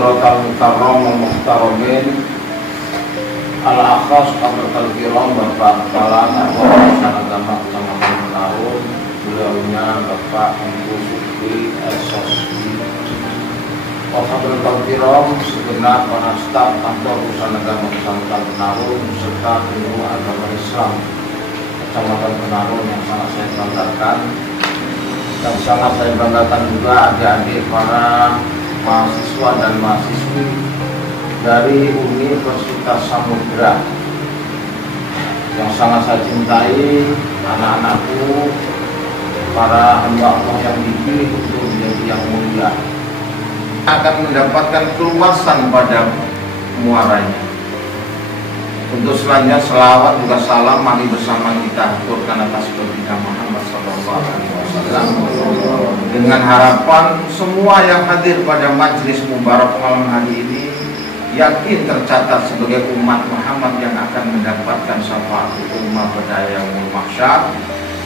hadratal mukarram wa muhtaramin al-akhas hadratal kiram Bapak Kepala Urusan Agama Kecamatan Menarung, beliaunya Bapak Ibu Sukri SSI wa hadratal kiram segenap para staf kantor urusan agama Kecamatan Menarung serta ilmu agama Islam Kecamatan Menarung yang sangat saya banggakan. Dan sangat saya banggakan juga adik-adik para mahasiswa dan mahasiswi dari Universitas Samudra yang sangat saya cintai, anak-anakku, para hamba Allah yang dipilih untuk menjadi yang mulia akan mendapatkan keluasan pada muaranya. Untuk selanjutnya selawat juga salam mari bersama kita aturkan atas baginda Muhammad SAW dengan harapan semua yang hadir pada majlis mubarak malam hari ini yakin tercatat sebagai umat Muhammad yang akan mendapatkan syafaat ummah pada yaumul mahsyar,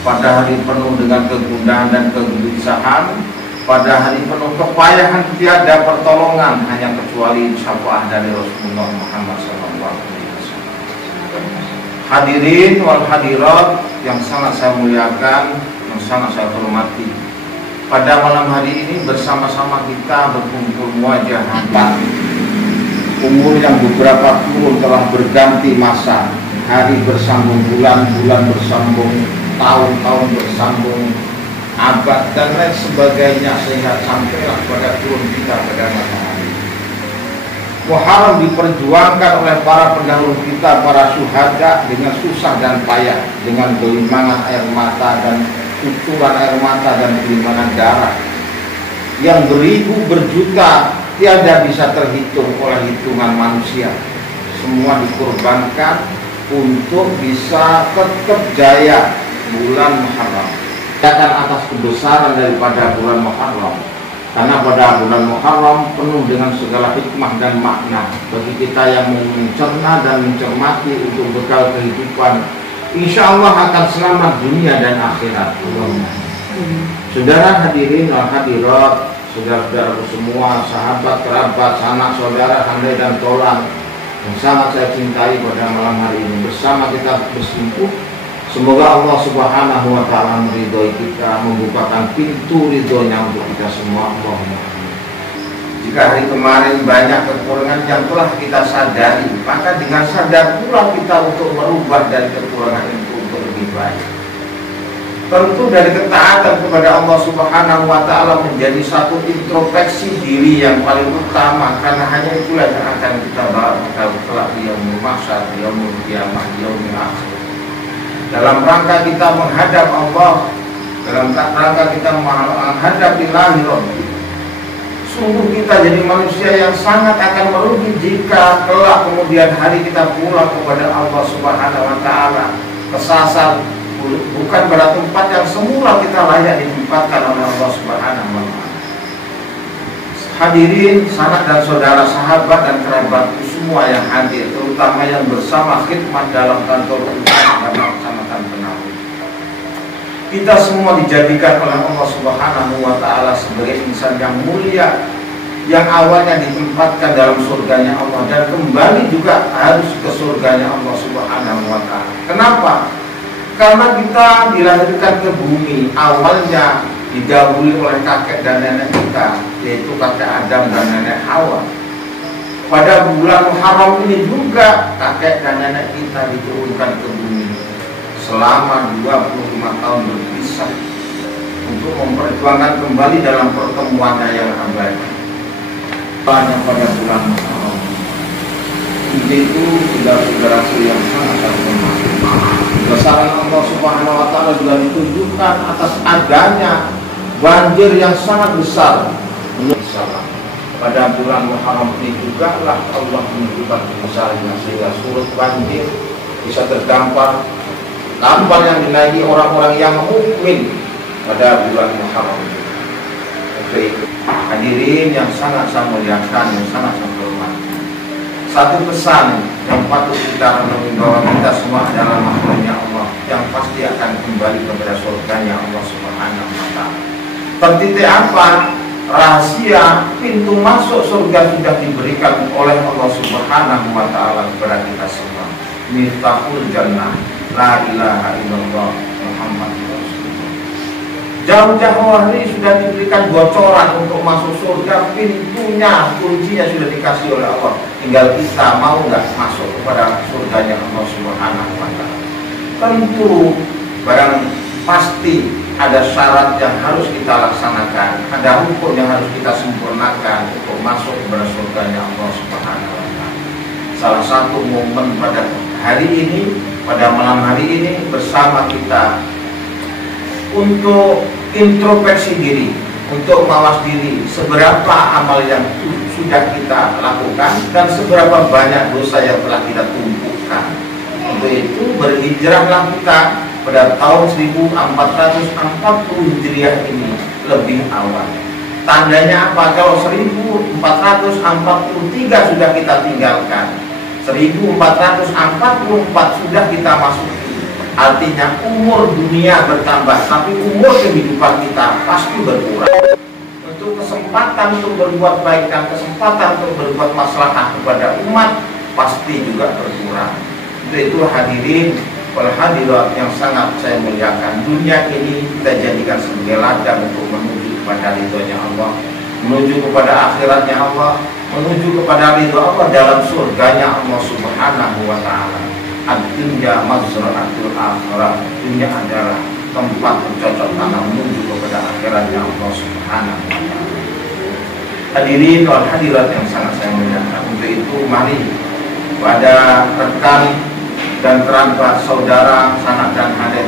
pada hari penuh dengan kegundahan dan kegelisahan, pada hari penuh kepayahan tiada pertolongan hanya kecuali syafaat dari Rasulullah Muhammad SAW. Hadirin wal hadirat yang sangat saya muliakan, yang sangat saya hormati, pada malam hari ini bersama-sama kita berkumpul wajah hampa umur yang beberapa tahun telah berganti masa, hari bersambung bulan, bulan bersambung tahun, bersambung abad dan lain sebagainya, sehingga sampailah pada turun kita pada masa hari. Muharram diperjuangkan oleh para pendahulu kita, para syuhada dengan susah dan payah, dengan gelimangan air mata dan kucuran air mata dan gelimangan darah yang beribu berjuta tiada bisa terhitung oleh hitungan manusia. Semua dikorbankan untuk bisa tetap jaya bulan Muharram. Akan atas kebesaran daripada bulan Muharram, karena pada bulan Muharram penuh dengan segala hikmah dan makna bagi kita yang mau mencerna dan mencermati untuk bekal kehidupan. Insya Allah akan selamat dunia dan akhirat. Saudara hadirin dan hadirat, saudara-saudara semua, sahabat, kerabat, sanak, saudara, handai dan tolan yang sangat saya cintai pada malam hari ini, bersama kita bersimpuh. Semoga Allah Subhanahu wa Ta'ala meridhoi kita, membukakan pintu ridhonya untuk kita semua. Allahumma amin. Jika hari kemarin banyak kekurangan yang telah kita sadari, maka dengan sadar pula kita untuk merubah dari kekurangan itu untuk lebih baik. Tentu dari ketaatan kepada Allah Subhanahu wa Ta'ala menjadi satu introspeksi diri yang paling utama, karena hanya itulah yang akan kita bawa kelak di yaumul mahsyar, di yaumul qiyamah, di yaumil akhir. Dalam rangka kita menghadap Allah, dalam rangka kita menghadap ilahi Rabbi, sungguh kita jadi manusia yang sangat akan merugi jika kelak kemudian hari kita pulang kepada Allah Subhanahu wa Ta'ala kesasar, bukan pada tempat yang semula kita layak ditempatkan oleh Allah Subhanahu wa Ta'ala. Hadirin, sanak dan saudara, sahabat dan kerabat semua yang hadir, terutama yang bersama khidmat dalam kantor urusan agama Kecamatan Menarung. Kita semua dijadikan oleh Allah Subhanahu wa Ta'ala sebagai insan yang mulia, yang awalnya ditempatkan dalam surganya Allah dan kembali juga harus ke surganya Allah Subhanahu wa Ta'ala. Kenapa? Karena kita dilahirkan ke bumi, awalnya didahului oleh kakek dan nenek kita, yaitu kakek Adam dan nenek Hawa. Pada bulan Muharram ini juga kakek dan nenek kita diturunkan ke bumi selama 25 tahun berpisah untuk memperjuangkan kembali dalam pertemuannya yang abadi. Pada bulan Muharram itu saudara-saudaraku yang sangat hormat, besaran Allah Subhanahu wa Ta'ala juga ditunjukkan atas adanya banjir yang sangat besar. Pada bulan Muharram ini juga lah Allah menunjukkan kebesarannya sehingga surut banjir bisa terdampar yang dinaiki orang-orang yang mukmin pada bulan Muharram. Oke, hadirin yang sangat saya muliakan, yang sangat saya hormati, satu pesan yang patut kita renungi bahwa kita semua adalah makhluknya Allah yang pasti akan kembali kepada surganya Allah Subhanahu wa Ta'ala. Tertitik apa? rahasia pintu masuk surga sudah diberikan oleh Allah Subhanahu wa Ta'ala kepada kita semua. Miftahul jannah, la ilaha illallah Muhammadur Rasulullah. Jauh-jauh hari sudah diberikan bocoran untuk masuk surga, pintunya, kuncinya sudah dikasih oleh Allah. Tinggal kita mau nggak masuk kepada surganya Allah Subhanahu wa Ta'ala. Tentu barang pasti ada syarat yang harus kita laksanakan, ada hukum yang harus kita sempurnakan untuk masuk kepada surganya Allah Subhanahu wa Ta'ala. Salah satu momen pada hari ini, pada malam hari ini bersama kita untuk introspeksi diri, untuk mawas diri, seberapa amal yang sudah kita lakukan dan seberapa banyak dosa yang telah kita tumpukan. Untuk itu berhijrahlah kita pada tahun 1440 Hijriah ini lebih awal. Tandanya apa? Kalau 1443 sudah kita tinggalkan, 1444 sudah kita masuki. Artinya umur dunia bertambah, tapi umur kehidupan kita pasti berkurang. Untuk kesempatan untuk berbuat baik dan kesempatan untuk berbuat maslahat kepada umat pasti juga berkurang. Untuk itu hadirin wal hadirat yang sangat saya muliakan, dunia ini kita jadikan sebagai ladang untuk menuju kepada ridhonya Allah, menuju kepada akhiratnya Allah, menuju kepada ridho Allah dalam surganya Allah Subhanahu wa Ta'ala. Ad-dunya mazra'atul akhirah, dunia adalah tempat bercocok tanam menuju kepada akhiratnya Allah Subhanahu wa Ta'ala. Hadirin wal hadirat yang sangat saya muliakan, untuk itu mari pada rekan dan kerabat, saudara, sanak dan hadirin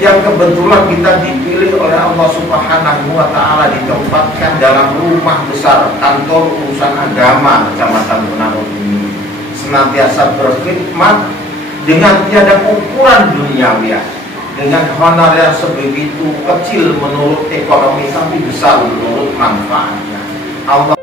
yang kebetulan kita dipilih oleh Allah Subhanahu wa Ta'ala, ditempatkan dalam rumah besar kantor urusan agama Kecamatan Menanut ini, senantiasa berkhidmat dengan tiada ukuran duniawi, dengan honorer sebegitu kecil menurut ekonomi tapi besar menurut manfaatnya. Allah